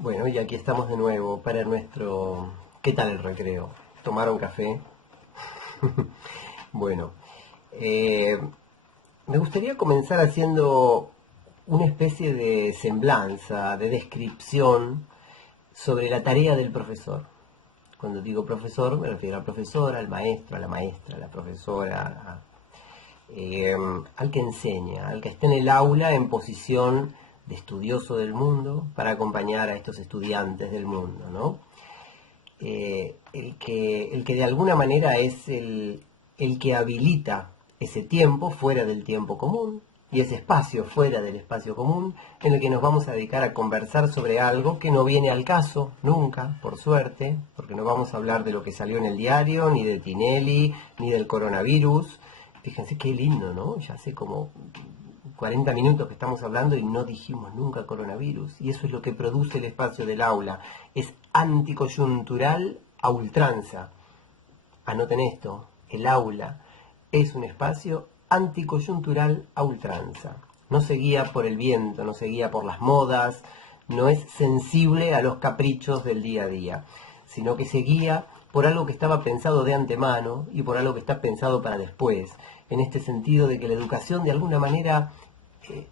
Bueno, y aquí estamos de nuevo para nuestro... ¿Qué tal el recreo? ¿Tomaron café? Bueno, eh, me gustaría comenzar haciendo una especie de semblanza, de descripción sobre la tarea del profesor. Cuando digo profesor, me refiero al profesor, al maestro, a la maestra, a la profesora, eh, al que enseña, al que está en el aula en posición de estudioso del mundo para acompañar a estos estudiantes del mundo, ¿no? El que de alguna manera es el que habilita ese tiempo fuera del tiempo común y ese espacio fuera del espacio común en el que nos vamos a dedicar a conversar sobre algo que no viene al caso nunca, por suerte, porque no vamos a hablar de lo que salió en el diario, ni de Tinelli, ni del coronavirus. Fíjense qué lindo, ¿no? Ya hace como 40 minutos que estamos hablando y no dijimos nunca coronavirus. Y eso es lo que produce el espacio del aula. Es anticoyuntural a ultranza. Anoten esto, el aula es un espacio anticoyuntural a ultranza. No se guía por el viento, no se guía por las modas, no es sensible a los caprichos del día a día, sino que se guía por algo que estaba pensado de antemano y por algo que está pensado para después, en este sentido de que la educación de alguna manera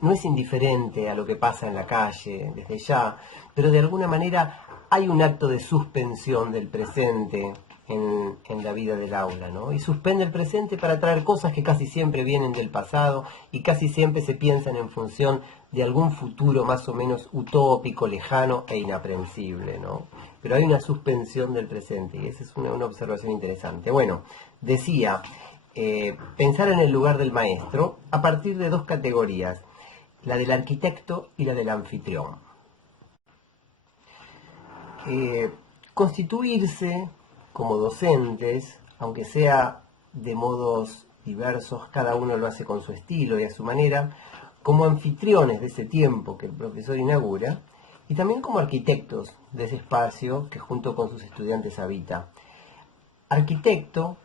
no es indiferente a lo que pasa en la calle desde ya, pero de alguna manera hay un acto de suspensión del presente en la vida del aula, ¿no? Y suspende el presente para traer cosas que casi siempre vienen del pasado y casi siempre se piensan en función de algún futuro más o menos utópico, lejano e inaprensible, ¿no? Pero hay una suspensión del presente y esa es una observación interesante. Bueno, decía, pensar en el lugar del maestro a partir de dos categorías, la del arquitecto y la del anfitrión. Constituirse como docentes, aunque sea de modos diversos, cada uno lo hace con su estilo y a su manera, como anfitriones de ese tiempo que el profesor inaugura, y también como arquitectos de ese espacio que junto con sus estudiantes habita. Arquitecto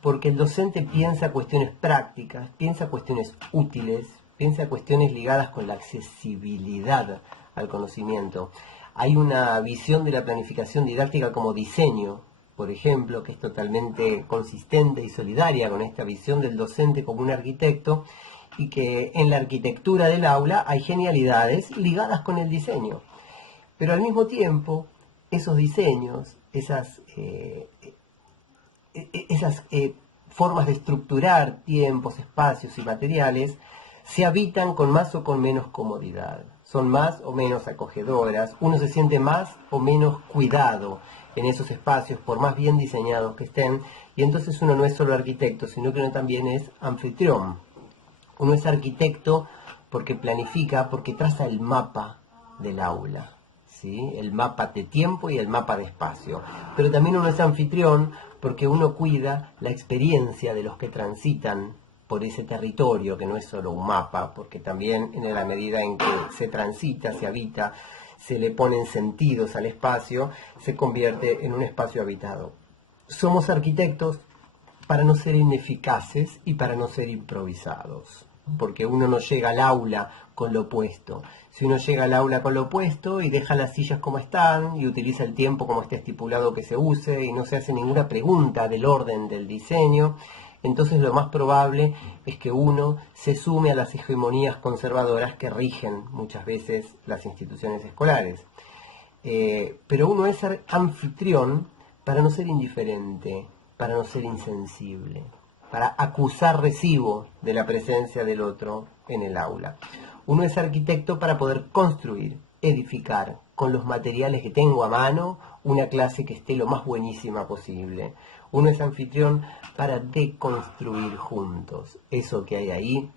porque el docente piensa cuestiones prácticas, piensa cuestiones útiles, piensa cuestiones ligadas con la accesibilidad al conocimiento. Hay una visión de la planificación didáctica como diseño, por ejemplo, que es totalmente consistente y solidaria con esta visión del docente como un arquitecto, y que en la arquitectura del aula hay genialidades ligadas con el diseño. Pero al mismo tiempo, esos diseños, esas formas de estructurar tiempos, espacios y materiales se habitan con más o con menos comodidad. Son más o menos acogedoras, uno se siente más o menos cuidado en esos espacios, por más bien diseñados que estén, y entonces uno no es solo arquitecto, sino que uno también es anfitrión. Uno es arquitecto porque planifica, porque traza el mapa del aula, ¿sí? El mapa de tiempo y el mapa de espacio. Pero también uno es anfitrión porque uno cuida la experiencia de los que transitan por ese territorio, que no es solo un mapa, porque también en la medida en que se transita, se habita, se le ponen sentidos al espacio, se convierte en un espacio habitado. Somos arquitectos para no ser ineficaces y para no ser improvisados, porque uno no llega al aula con lo opuesto. Si uno llega al aula con lo opuesto y deja las sillas como están y utiliza el tiempo como está estipulado que se use y no se hace ninguna pregunta del orden del diseño, entonces lo más probable es que uno se sume a las hegemonías conservadoras que rigen muchas veces las instituciones escolares. Pero uno es anfitrión para no ser indiferente, para no ser insensible, para acusar recibo de la presencia del otro en el aula. Uno es arquitecto para poder construir, edificar, con los materiales que tengo a mano, una clase que esté lo más buenísima posible. Uno es anfitrión para deconstruir juntos eso que hay ahí,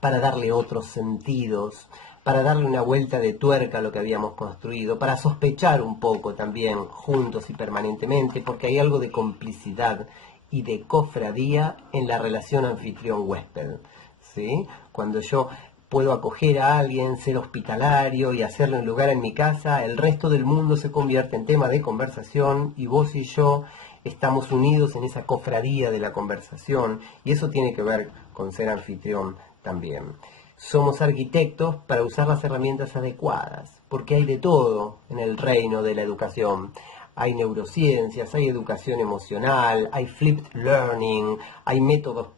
para darle otros sentidos, para darle una vuelta de tuerca a lo que habíamos construido, para sospechar un poco también juntos y permanentemente, porque hay algo de complicidad y de cofradía en la relación anfitrión-huésped, ¿sí? Cuando yo puedo acoger a alguien, ser hospitalario y hacerle un lugar en mi casa, el resto del mundo se convierte en tema de conversación y vos y yo estamos unidos en esa cofradía de la conversación, y eso tiene que ver con ser anfitrión también. Somos arquitectos para usar las herramientas adecuadas, porque hay de todo en el reino de la educación. Hay neurociencias, hay educación emocional, hay flipped learning, hay métodos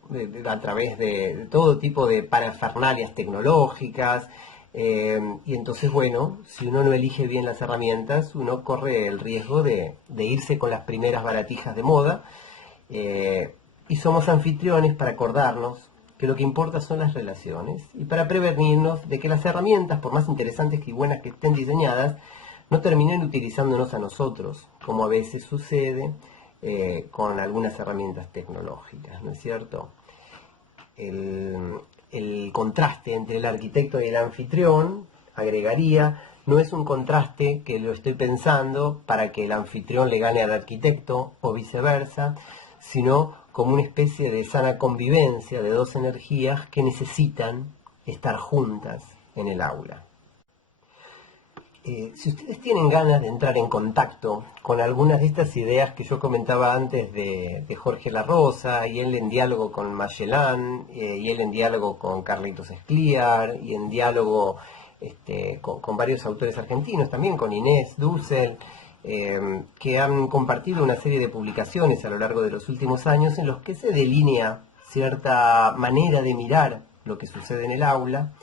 a través de todo tipo de parafernalias tecnológicas. Y entonces, bueno, si uno no elige bien las herramientas, uno corre el riesgo de irse con las primeras baratijas de moda. Y somos anfitriones para acordarnos que lo que importa son las relaciones y para prevenirnos de que las herramientas, por más interesantes y buenas que estén diseñadas, no terminen utilizándonos a nosotros, como a veces sucede con algunas herramientas tecnológicas, ¿no es cierto? El contraste entre el arquitecto y el anfitrión, agregaría, no es un contraste que lo estoy pensando para que el anfitrión le gane al arquitecto o viceversa, sino como una especie de sana convivencia de dos energías que necesitan estar juntas en el aula. Si ustedes tienen ganas de entrar en contacto con algunas de estas ideas que yo comentaba antes de Jorge La Rosa, y él en diálogo con Magellan, y él en diálogo con Carlitos Escliar, y en diálogo con varios autores argentinos, también con Inés Dussel, que han compartido una serie de publicaciones a lo largo de los últimos años en los que se delinea cierta manera de mirar lo que sucede en el aula,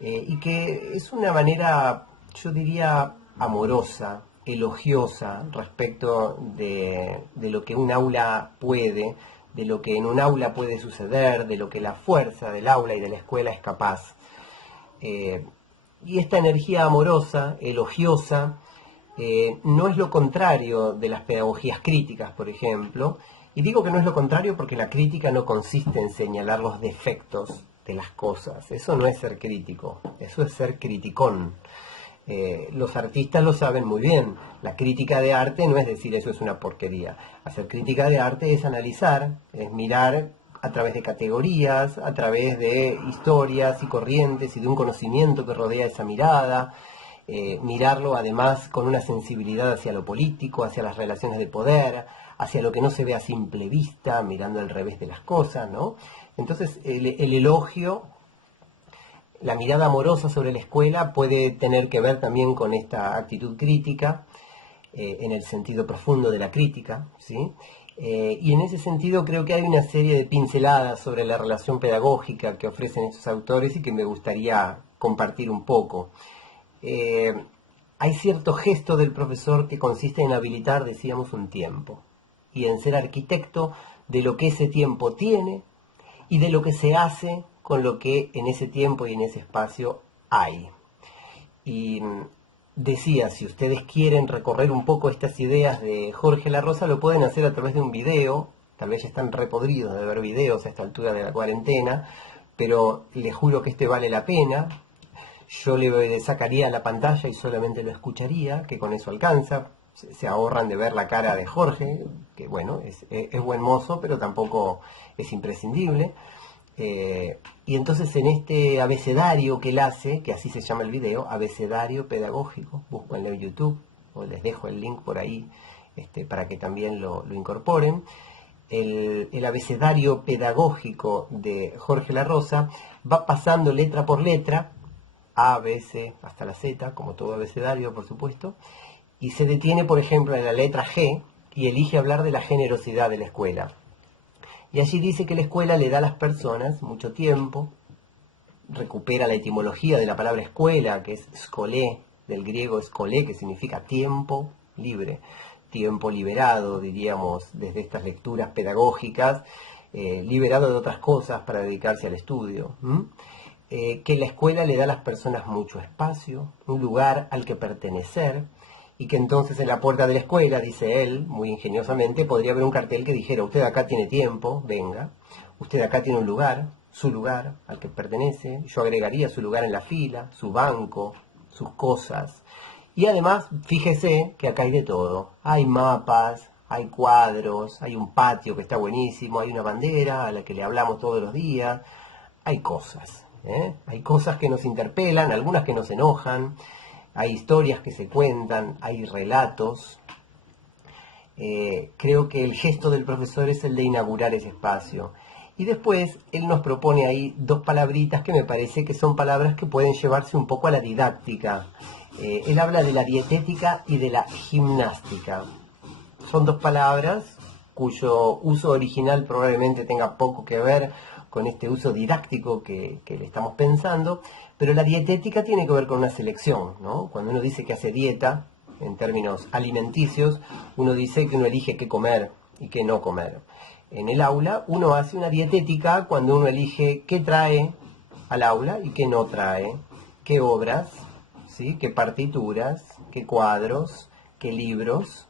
y que es una manera, yo diría, amorosa, elogiosa respecto de lo que un aula puede, de lo que en un aula puede suceder, de lo que la fuerza del aula y de la escuela es capaz. Y esta energía amorosa, elogiosa, no es lo contrario de las pedagogías críticas, por ejemplo. Y digo que no es lo contrario porque la crítica no consiste en señalar los defectos de las cosas. Eso no es ser crítico, eso es ser criticón. Los artistas lo saben muy bien. La crítica de arte no es decir eso es una porquería. Hacer crítica de arte es analizar, es mirar a través de categorías, a través de historias y corrientes y de un conocimiento que rodea esa mirada. Mirarlo además con una sensibilidad hacia lo político, hacia las relaciones de poder, hacia lo que no se ve a simple vista, mirando al revés de las cosas, ¿no? Entonces el elogio, la mirada amorosa sobre la escuela puede tener que ver también con esta actitud crítica, en el sentido profundo de la crítica, ¿sí? Y en ese sentido creo que hay una serie de pinceladas sobre la relación pedagógica que ofrecen estos autores y que me gustaría compartir un poco. Hay cierto gesto del profesor que consiste en habilitar, decíamos, un tiempo y en ser arquitecto de lo que ese tiempo tiene y de lo que se hace con lo que en ese tiempo y en ese espacio hay. Y decía, si ustedes quieren recorrer un poco estas ideas de Jorge La Rosa, lo pueden hacer a través de un video. Tal vez ya están repodridos de ver videos a esta altura de la cuarentena, pero les juro que este vale la pena. Yo le sacaría la pantalla y solamente lo escucharía, que con eso alcanza. Se ahorran de ver la cara de Jorge, que bueno, es buen mozo, pero tampoco es imprescindible. Y entonces en este abecedario que él hace, que así se llama el video, abecedario pedagógico, búsquenlo en YouTube, o les dejo el link por ahí para que también lo incorporen. El abecedario pedagógico de Jorge La Rosa va pasando letra por letra, A, B, C, hasta la Z, como todo abecedario, por supuesto, y se detiene, por ejemplo, en la letra G y elige hablar de la generosidad de la escuela. Y allí dice que la escuela le da a las personas mucho tiempo, recupera la etimología de la palabra escuela, que es skolé, del griego skolé, que significa tiempo libre, tiempo liberado, diríamos, desde estas lecturas pedagógicas, liberado de otras cosas para dedicarse al estudio. Que la escuela le da a las personas mucho espacio, un lugar al que pertenecer, y que entonces en la puerta de la escuela, dice él, muy ingeniosamente, podría haber un cartel que dijera, usted acá tiene tiempo, venga, usted acá tiene un lugar, su lugar al que pertenece, yo agregaría su lugar en la fila, su banco, sus cosas, y además, fíjese que acá hay de todo, hay mapas, hay cuadros, hay un patio que está buenísimo, hay una bandera a la que le hablamos todos los días, hay cosas. Hay cosas que nos interpelan, algunas que nos enojan, hay historias que se cuentan, hay relatos. Creo que el gesto del profesor es el de inaugurar ese espacio. Y después él nos propone ahí dos palabritas que me parece que son palabras que pueden llevarse un poco a la didáctica. Él habla de la dietética y de la gimnástica. Son dos palabras cuyo uso original probablemente tenga poco que ver con este uso didáctico que le estamos pensando, pero la dietética tiene que ver con una selección, ¿no? Cuando uno dice que hace dieta, en términos alimenticios, uno dice que uno elige qué comer y qué no comer. En el aula uno hace una dietética cuando uno elige qué trae al aula y qué no trae, qué obras, ¿sí? Qué partituras, qué cuadros, qué libros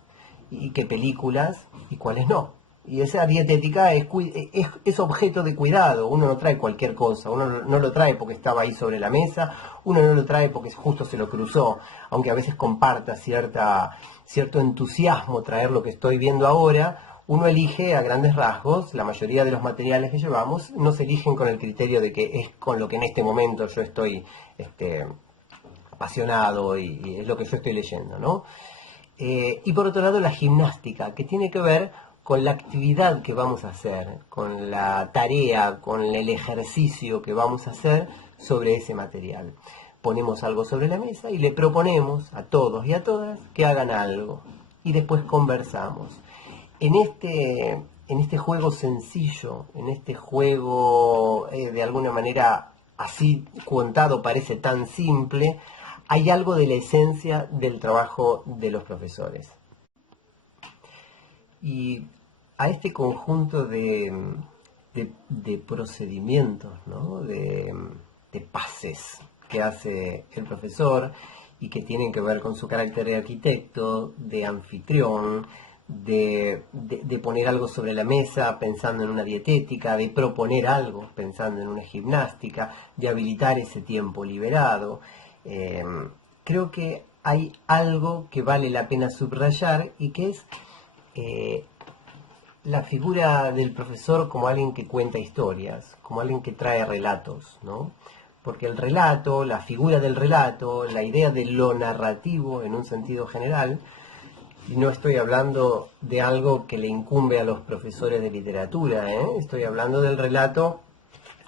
y qué películas y cuáles no. Y esa dietética es objeto de cuidado. Uno no trae cualquier cosa, uno no lo trae porque estaba ahí sobre la mesa, uno no lo trae porque justo se lo cruzó, aunque a veces comparta cierto entusiasmo traer lo que estoy viendo ahora. Uno elige a grandes rasgos, la mayoría de los materiales que llevamos no se eligen con el criterio de que es con lo que en este momento yo estoy apasionado y es lo que yo estoy leyendo, ¿no? Y por otro lado la gimnástica, que tiene que ver con la actividad que vamos a hacer, con la tarea, con el ejercicio que vamos a hacer sobre ese material. Ponemos algo sobre la mesa y le proponemos a todos y a todas que hagan algo. Y después conversamos. En este juego sencillo, en este juego de alguna manera así contado parece tan simple, hay algo de la esencia del trabajo de los profesores. Y a este conjunto de procedimientos, ¿no? de pases que hace el profesor y que tienen que ver con su carácter de arquitecto, de anfitrión, de poner algo sobre la mesa pensando en una dietética, de proponer algo pensando en una gimnástica, de habilitar ese tiempo liberado. Creo que hay algo que vale la pena subrayar y que es la figura del profesor como alguien que cuenta historias, como alguien que trae relatos, ¿no? Porque el relato, la figura del relato, la idea de lo narrativo en un sentido general, y no estoy hablando de algo que le incumbe a los profesores de literatura, estoy hablando del relato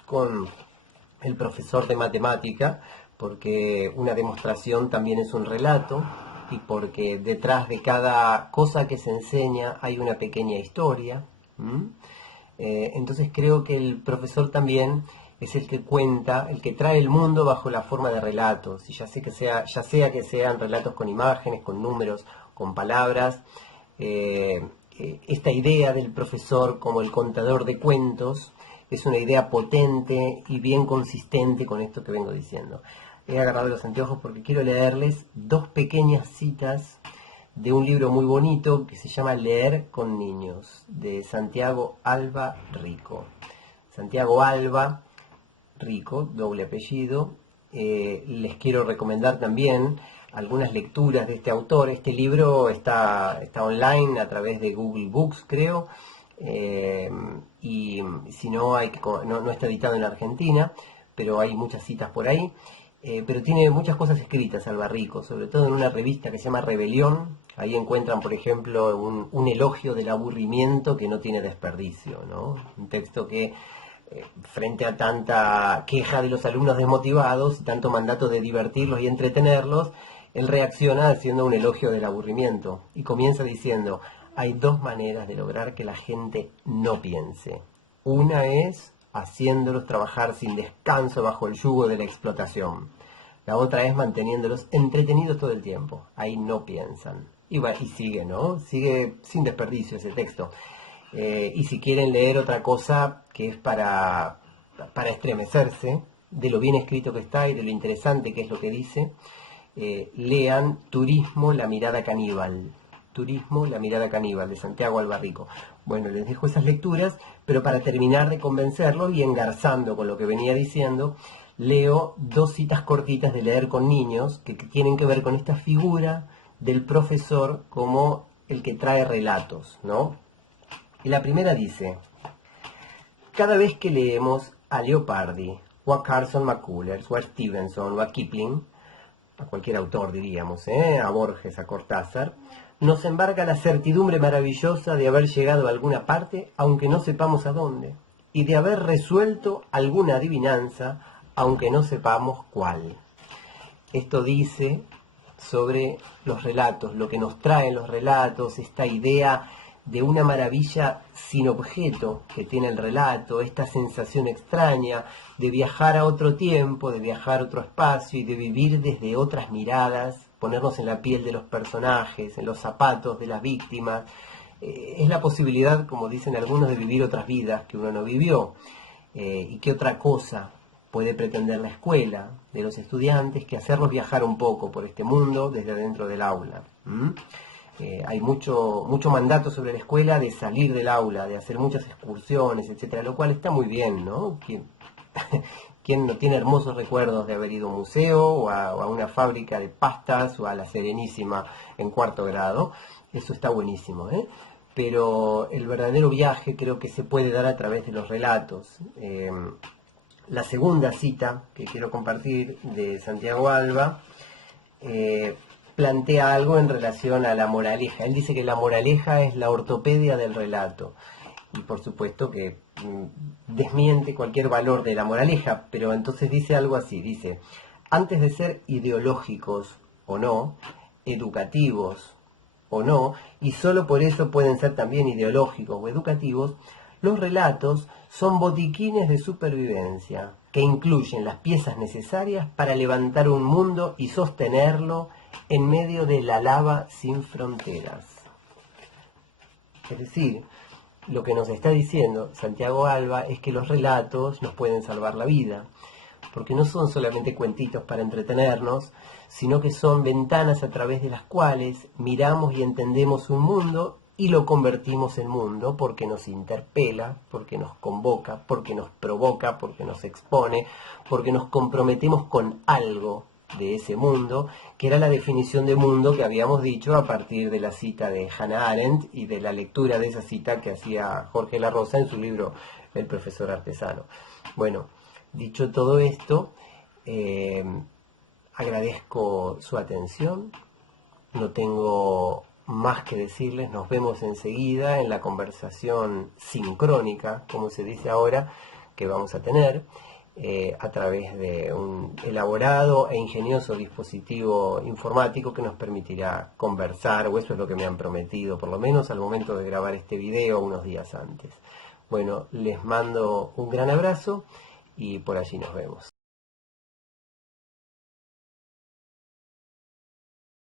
con el profesor de matemática, porque una demostración también es un relato, y porque detrás de cada cosa que se enseña hay una pequeña historia. Entonces creo que el profesor también es el que cuenta, el que trae el mundo bajo la forma de relatos, y ya sea que sean relatos con imágenes, con números, con palabras. Esta idea del profesor como el contador de cuentos es una idea potente y bien consistente con esto que vengo diciendo. He agarrado los anteojos porque quiero leerles dos pequeñas citas de un libro muy bonito que se llama Leer con niños, de Santiago Alba Rico. Santiago Alba Rico, doble apellido. Les quiero recomendar también algunas lecturas de este autor. Este libro está online a través de Google Books, creo, y si no, no está editado en Argentina, pero hay muchas citas por ahí. Pero tiene muchas cosas escritas Alba Rico, sobre todo en una revista que se llama Rebelión. Ahí encuentran, por ejemplo, un elogio del aburrimiento que no tiene desperdicio, ¿no? Un texto que frente a tanta queja de los alumnos desmotivados, tanto mandato de divertirlos y entretenerlos, él reacciona haciendo un elogio del aburrimiento y comienza diciendo: hay dos maneras de lograr que la gente no piense. Una es haciéndolos trabajar sin descanso bajo el yugo de la explotación. La otra es manteniéndolos entretenidos todo el tiempo. Ahí no piensan. Y sigue, ¿no? Sigue sin desperdicio ese texto. Y si quieren leer otra cosa que es para estremecerse de lo bien escrito que está y de lo interesante que es lo que dice, lean Turismo, la mirada caníbal. Turismo, la mirada caníbal, de Santiago Alba Rico. Bueno, les dejo esas lecturas, pero para terminar de convencerlo y engarzando con lo que venía diciendo, leo dos citas cortitas de Leer con niños que tienen que ver con esta figura del profesor como el que trae relatos, ¿no? Y la primera dice: cada vez que leemos a Leopardi, o a Carson McCullers, o a Stevenson, o a Kipling, a cualquier autor diríamos, a Borges, a Cortázar, nos embarga la certidumbre maravillosa de haber llegado a alguna parte, aunque no sepamos a dónde. y de haber resuelto alguna adivinanza, aunque no sepamos cuál. Esto dice sobre los relatos, lo que nos traen los relatos, esta idea de una maravilla sin objeto que tiene el relato, esta sensación extraña de viajar a otro tiempo, de viajar a otro espacio y de vivir desde otras miradas, ponernos en la piel de los personajes, en los zapatos de las víctimas. Es la posibilidad, como dicen algunos, de vivir otras vidas que uno no vivió. ¿Y qué otra cosa puede pretender la escuela de los estudiantes que hacerlos viajar un poco por este mundo desde adentro del aula? Hay mucho mandato sobre la escuela de salir del aula, de hacer muchas excursiones, etcétera, lo cual está muy bien, ¿no? ¿Quién no tiene hermosos recuerdos de haber ido a un museo o a una fábrica de pastas o a la Serenísima en cuarto grado? Eso está buenísimo, ¿eh? Pero el verdadero viaje creo que se puede dar a través de los relatos. La segunda cita que quiero compartir de Santiago Alba plantea algo en relación a la moraleja. Él dice que la moraleja es la ortopedia del relato. Y por supuesto que desmiente cualquier valor de la moraleja, pero entonces dice algo así, dice: antes de ser ideológicos o no, educativos o no, y solo por eso pueden ser también ideológicos o educativos, los relatos son botiquines de supervivencia que incluyen las piezas necesarias para levantar un mundo y sostenerlo en medio de la lava sin fronteras. Es decir, lo que nos está diciendo Santiago Alba es que los relatos nos pueden salvar la vida, porque no son solamente cuentitos para entretenernos, sino que son ventanas a través de las cuales miramos y entendemos un mundo y lo convertimos en mundo, porque nos interpela, porque nos convoca, porque nos provoca, porque nos expone, porque nos comprometemos con algo de ese mundo, que era la definición de mundo que habíamos dicho a partir de la cita de Hannah Arendt y de la lectura de esa cita que hacía Jorge La Rosa en su libro El profesor artesano. Bueno, dicho todo esto, agradezco su atención, no tengo más que decirles, nos vemos enseguida en la conversación sincrónica, como se dice ahora, que vamos a tener a través de un elaborado e ingenioso dispositivo informático que nos permitirá conversar, o eso es lo que me han prometido, por lo menos al momento de grabar este video unos días antes. Bueno, les mando un gran abrazo y por allí nos vemos.